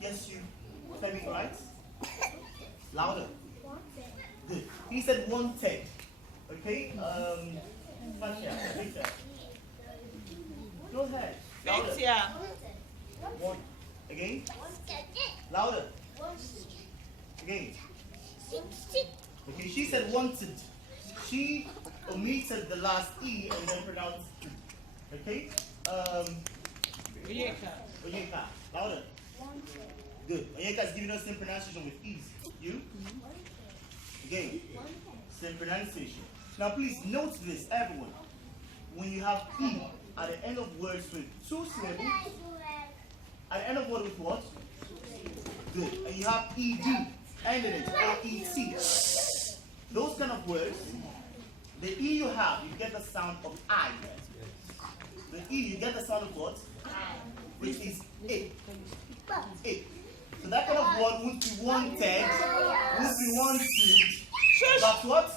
Yes, you. Fleming, right? Louder. Good. He said wanted. Okay? Fatia, Victor. Go ahead. Louder. One. Again. Louder. Again. Okay, she said wanted. She omitted the last E and then pronounced E. Okay? Onyeka. Louder. Good. Onyeka is giving us same pronunciation with E's. You? Again. Same pronunciation. Now please note this, everyone. When you have E at the end of words with two syllables, at the end of word with what? Good. And you have ED ending it, or ET. Those kind of words, the E you have, you get the sound of I. The E, you get the sound of what? Which is it. It. So that kind of word would be wanted, would be wanted. That's what?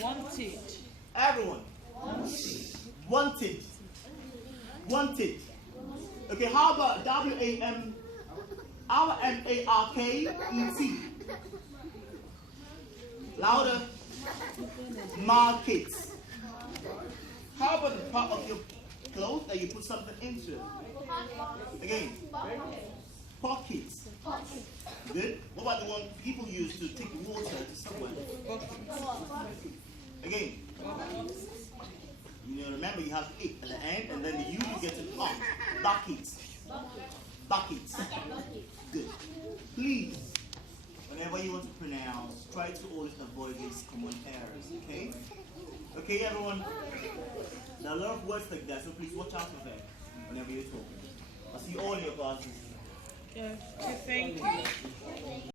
Wanted. Everyone. Wanted. Wanted. Okay, how about W-A-M-A-R-K-E-T? Louder. Market. How about the part of your clothes that you put something into? Again. Pockets. Good. What about the one people use to take water to somewhere? Again. You know, remember you have it at the end, and then the U you get to up. Buckets. Buckets. Good. Please, whenever you want to pronounce, try to always avoid these common errors, okay? Okay, everyone? There are a lot of words like that, so please watch out for them whenever you're talking. I'll see you all in your classes. Yes. Thank you.